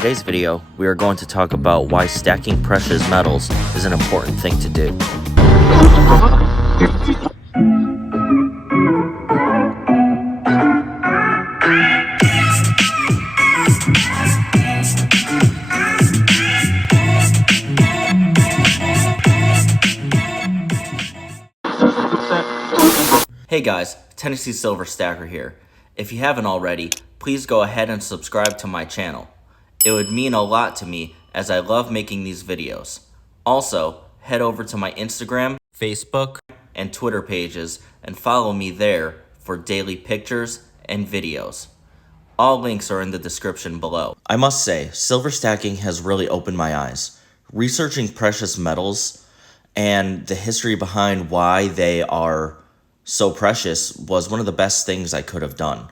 today's video, we are going to talk about why stacking precious metals is an important thing to do. Hey guys, Tennessee.AgStacker here. If you haven't already, please go ahead and subscribe to my channel. It would mean a lot to me as I love making these videos. Also, head over to my Instagram, Facebook, and Twitter pages and follow me there for daily pictures and videos. All links are in the description below. I must say, silver stacking has really opened my eyes. Researching precious metals and the history behind why they are so precious was one of the best things I could have done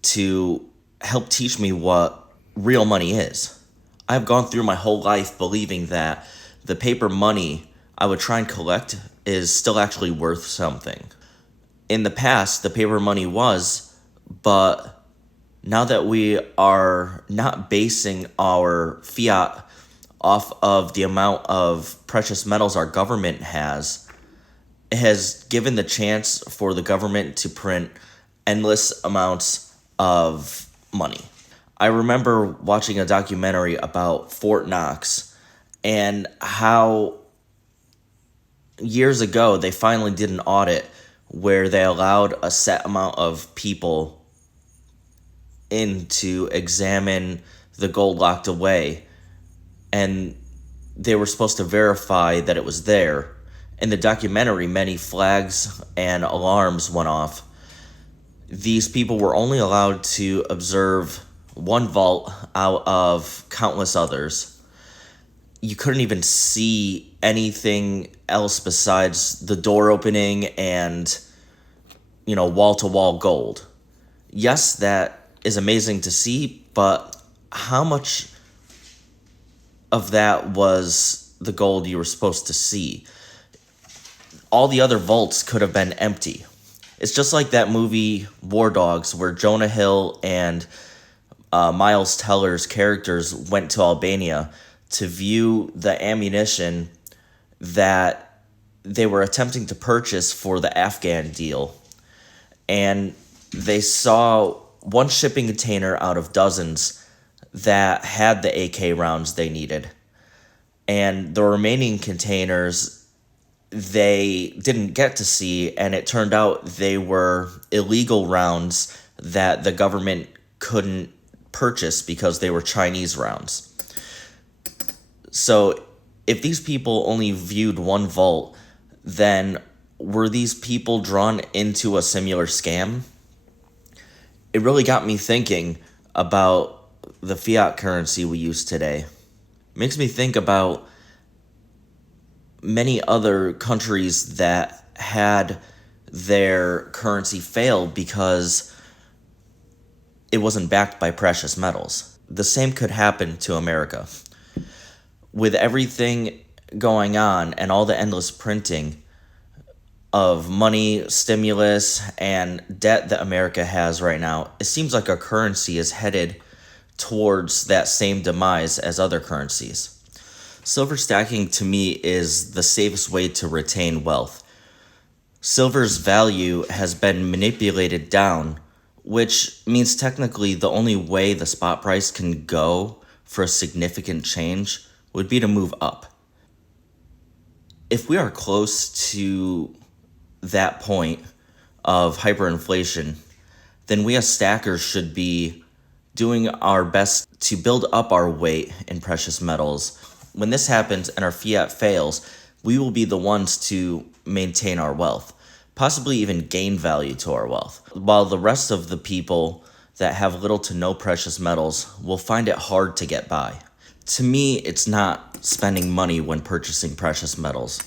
to help teach me what real money is. I've gone through my whole life believing that the paper money I would try and collect is still actually worth something. In the past, the paper money was, but now that we are not basing our fiat off of the amount of precious metals our government has, it has given the chance for the government to print endless amounts of money. I remember watching a documentary about Fort Knox and how years ago they finally did an audit where they allowed a set amount of people in to examine the gold locked away, and they were supposed to verify that it was there. In the documentary, many flags and alarms went off. These people were only allowed to observe one vault out of countless others. You couldn't even see anything else besides the door opening and, wall-to-wall gold. Yes, that is amazing to see, but how much of that was the gold you were supposed to see? All the other vaults could have been empty. It's just like that movie War Dogs, where Jonah Hill and Miles Teller's characters went to Albania to view the ammunition that they were attempting to purchase for the Afghan deal. And they saw one shipping container out of dozens that had the AK rounds they needed. And the remaining containers they didn't get to see, and it turned out they were illegal rounds that the government couldn't purchase because they were Chinese rounds. So if these people only viewed one vault, then were these people drawn into a similar scam? It really got me thinking about the fiat currency we use today. It makes me think about many other countries that had their currency fail because it wasn't backed by precious metals. The same could happen to America. With everything going on and all the endless printing of money, stimulus, and debt that America has right now, it seems like our currency is headed towards that same demise as other currencies. Silver stacking to me is the safest way to retain wealth. Silver's value has been manipulated down, which means technically the only way the spot price can go for a significant change would be to move up. If we are close to that point of hyperinflation, then we as stackers should be doing our best to build up our weight in precious metals. When this happens and our fiat fails, we will be the ones to maintain our wealth, possibly even gain value to our wealth, while the rest of the people that have little to no precious metals will find it hard to get by. To me, it's not spending money when purchasing precious metals.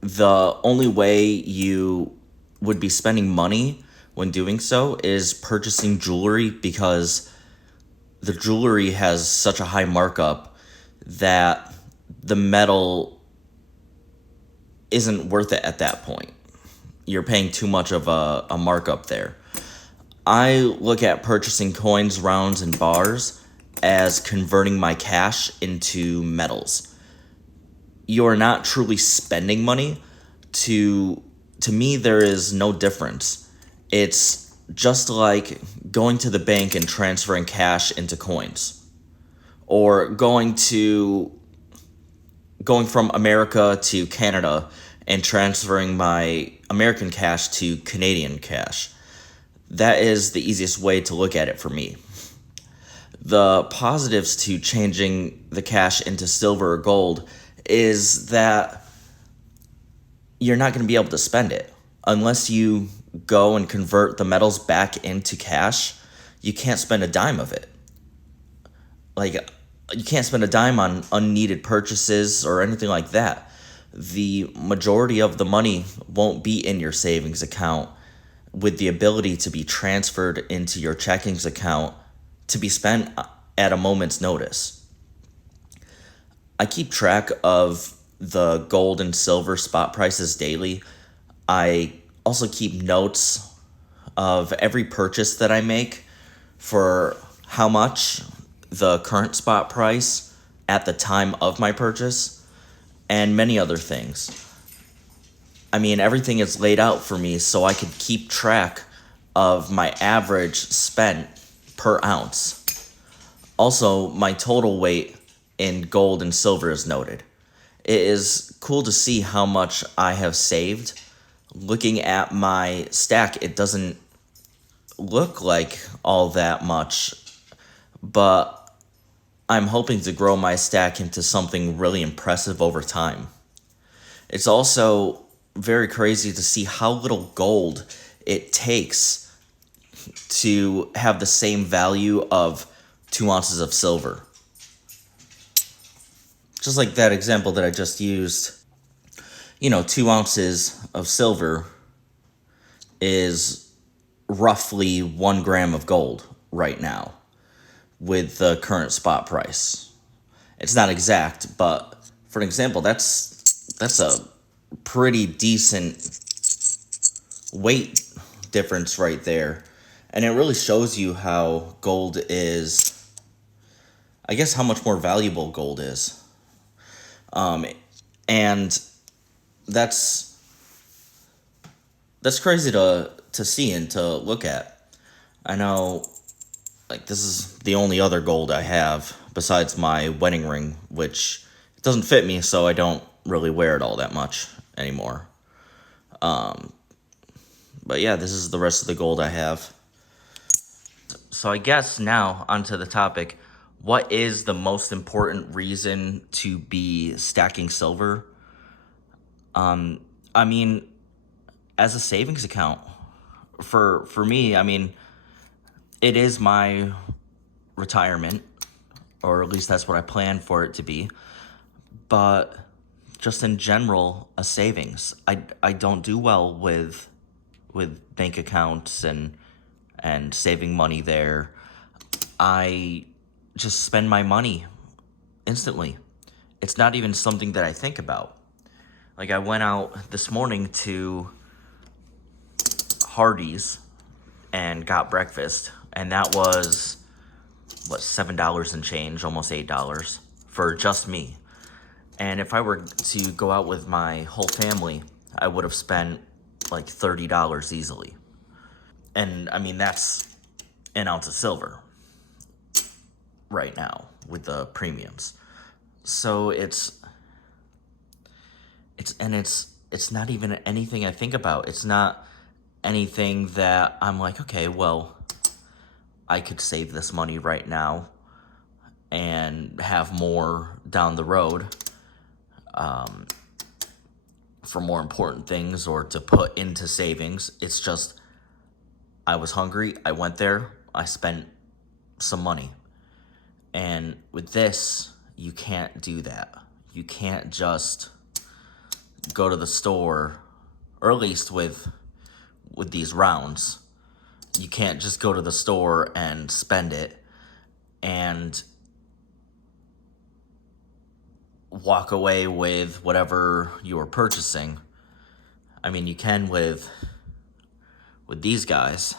The only way you would be spending money when doing so is purchasing jewelry, because the jewelry has such a high markup that the metal isn't worth it at that point. You're paying too much of a markup there. I look at purchasing coins, rounds, and bars as converting my cash into metals. You're not truly spending money. To me, there is no difference. It's just like going to the bank and transferring cash into coins, or going from America to Canada and transferring my American cash to Canadian cash. That is the easiest way to look at it for me. The positives to changing the cash into silver or gold is that you're not going to be able to spend it. Unless you go and convert the metals back into cash, you can't spend a dime of it. Like, you can't spend a dime on unneeded purchases or anything like that. The majority of the money won't be in your savings account, with the ability to be transferred into your checkings account to be spent at a moment's notice. I keep track of the gold and silver spot prices daily. I also keep notes of every purchase that I make, for how much, the current spot price at the time of my purchase, and many other things. I mean, everything is laid out for me so I could keep track of my average spent per ounce. Also, my total weight in gold and silver is noted. It is cool to see how much I have saved. Looking at my stack, it doesn't look like all that much, but I'm hoping to grow my stack into something really impressive over time. It's also very crazy to see how little gold it takes to have the same value of 2 ounces of silver. Just like that example that I just used, 2 ounces of silver is roughly 1 gram of gold right now with the current spot price. It's not exact, but for an example, that's a pretty decent weight difference right there. And it really shows you how gold is, I guess, how much more valuable gold is. And that's crazy to see and to look at. I know, like, this is the only other gold I have besides my wedding ring, which doesn't fit me, so I don't really wear it all that much anymore. But yeah, this is the rest of the gold I have. So I guess now onto the topic. What is the most important reason to be stacking silver? I mean, as a savings account, for me, I mean, it is my retirement, or at least that's what I plan for it to be. But just in general, a savings. I don't do well with bank accounts and saving money there. I just spend my money instantly. It's not even something that I think about. Like, I went out this morning to Hardee's and got breakfast, and that was, $7 and change, almost $8 for just me. And if I were to go out with my whole family, I would have spent like $30 easily. And I mean, that's an ounce of silver right now with the premiums. So it's not even anything I think about. It's not anything that I'm like, okay, well, I could save this money right now and have more down the road, for more important things or to put into savings. It's just, I was hungry, I went there, I spent some money. And with this, you can't do that. You can't just go to the store, or at least with these rounds, you can't just go to the store and spend it and walk away with whatever you were purchasing. I mean, you can with these guys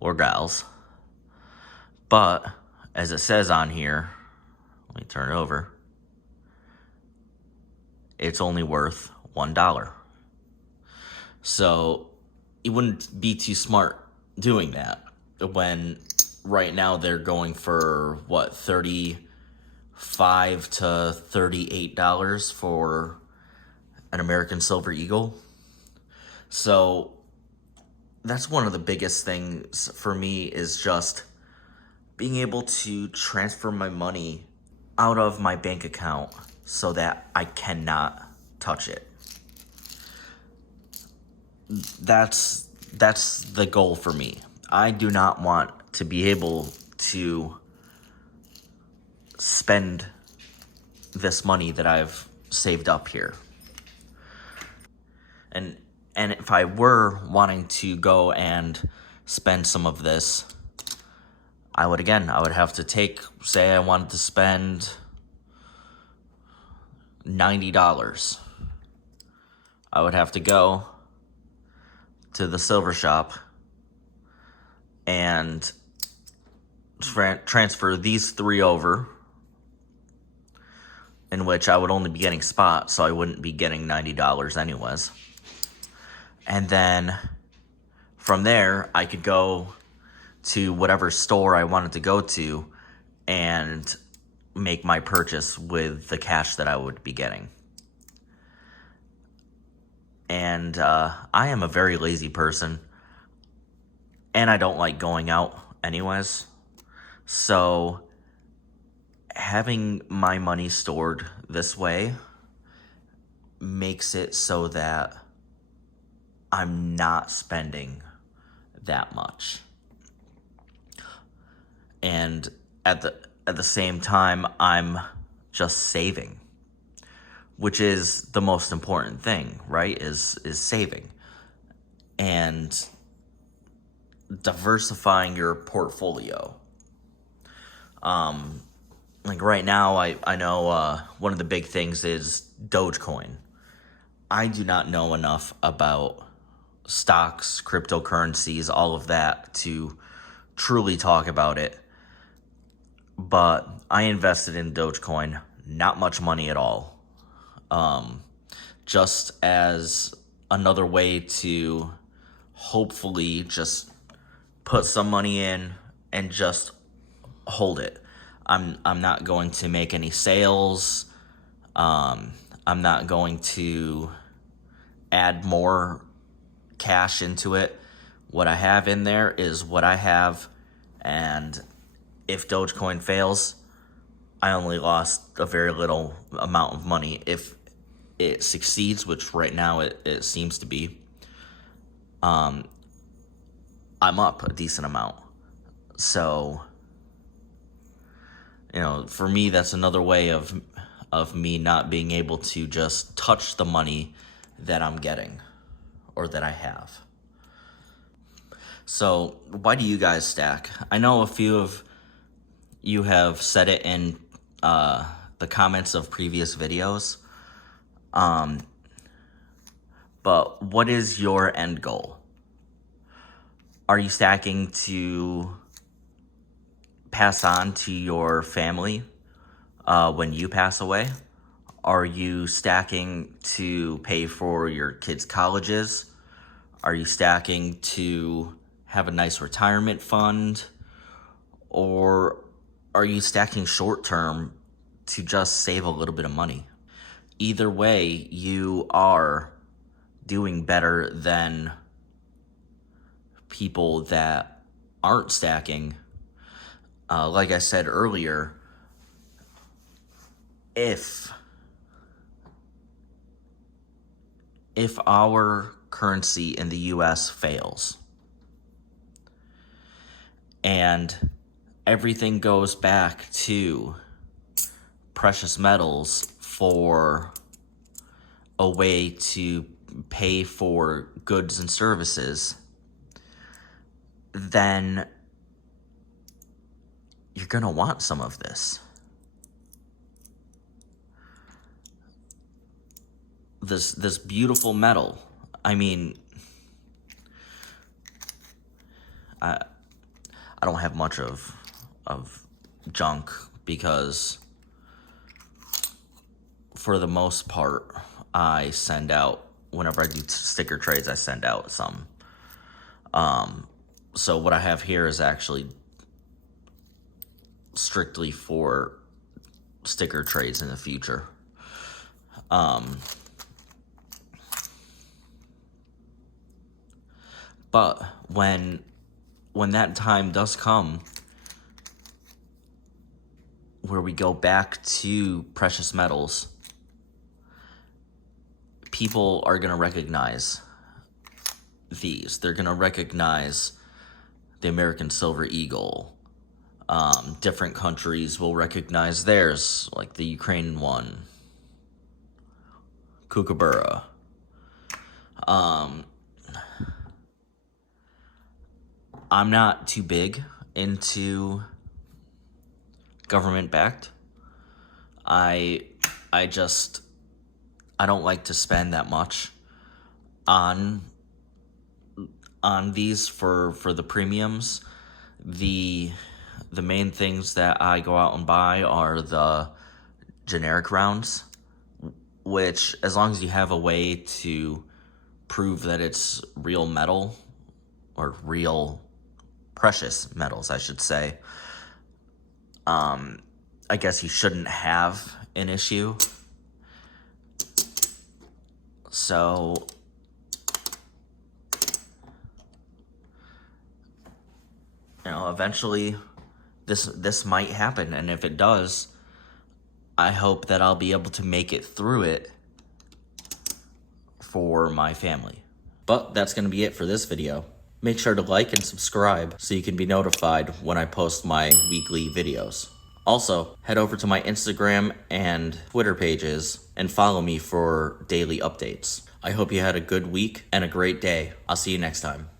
or gals, but as it says on here, let me turn it over, it's only worth $1. So it wouldn't be too smart doing that when right now they're going for what, $35 to $38 for an American Silver Eagle. So that's one of the biggest things for me, is just being able to transfer my money out of my bank account so that I cannot touch it. That's the goal for me. I do not want to be able to spend this money that I've saved up here. And if I were wanting to go and spend some of this, I would have to say I wanted to spend $90. I would have to go to the silver shop and transfer these 3 over, in which I would only be getting spot, so I wouldn't be getting $90 anyways. And then from there, I could go to whatever store I wanted to go to and make my purchase with the cash that I would be getting. And I am a very lazy person, and I don't like going out anyways. So having my money stored this way makes it so that I'm not spending that much. And at the same time, I'm just saving, which is the most important thing, right? Is saving and diversifying your portfolio. Like right now, I know one of the big things is Dogecoin. I do not know enough about stocks, cryptocurrencies, all of that to truly talk about it. But I invested in Dogecoin, not much money at all. Just as another way to hopefully just put some money in and just hold it. I'm not going to make any sales. I'm not going to add more cash into it. What I have in there is what I have, and if Dogecoin fails, I only lost a very little amount of money. If it succeeds, which right now it seems to be, I'm up a decent amount. So, for me, that's another way of me not being able to just touch the money that I'm getting or that I have. So why do you guys stack? I know a few of you have said it in the comments of previous videos. But what is your end goal? Are you stacking to pass on to your family when you pass away? Are you stacking to pay for your kids' colleges? Are you stacking to have a nice retirement fund? Or are you stacking short term to just save a little bit of money? Either way, you are doing better than people that aren't stacking. Like I said earlier, if our currency in the US fails and everything goes back to precious metals for a way to pay for goods and services, then you're going to want some of this. This beautiful metal. I mean, I don't have much of junk because for the most part, I send out, whenever I do sticker trades, I send out some. So what I have here is actually strictly for sticker trades in the future. But when that time does come where we go back to precious metals, people are going to recognize these. They're going to recognize the American Silver Eagle. Different countries will recognize theirs, like the Ukrainian one, Kookaburra. I'm not too big into government-backed. I don't like to spend that much on these for the premiums. The main things that I go out and buy are the generic rounds, which, as long as you have a way to prove that it's real metal, or real precious metals, I should say, I guess you shouldn't have an issue. So eventually this might happen, and if it does, I hope that I'll be able to make it through it for my family. But that's going to be it for this video. Make sure to like and subscribe so you can be notified when I post my weekly videos. Also, head over to my Instagram and Twitter pages and follow me for daily updates. I hope you had a good week and a great day. I'll see you next time.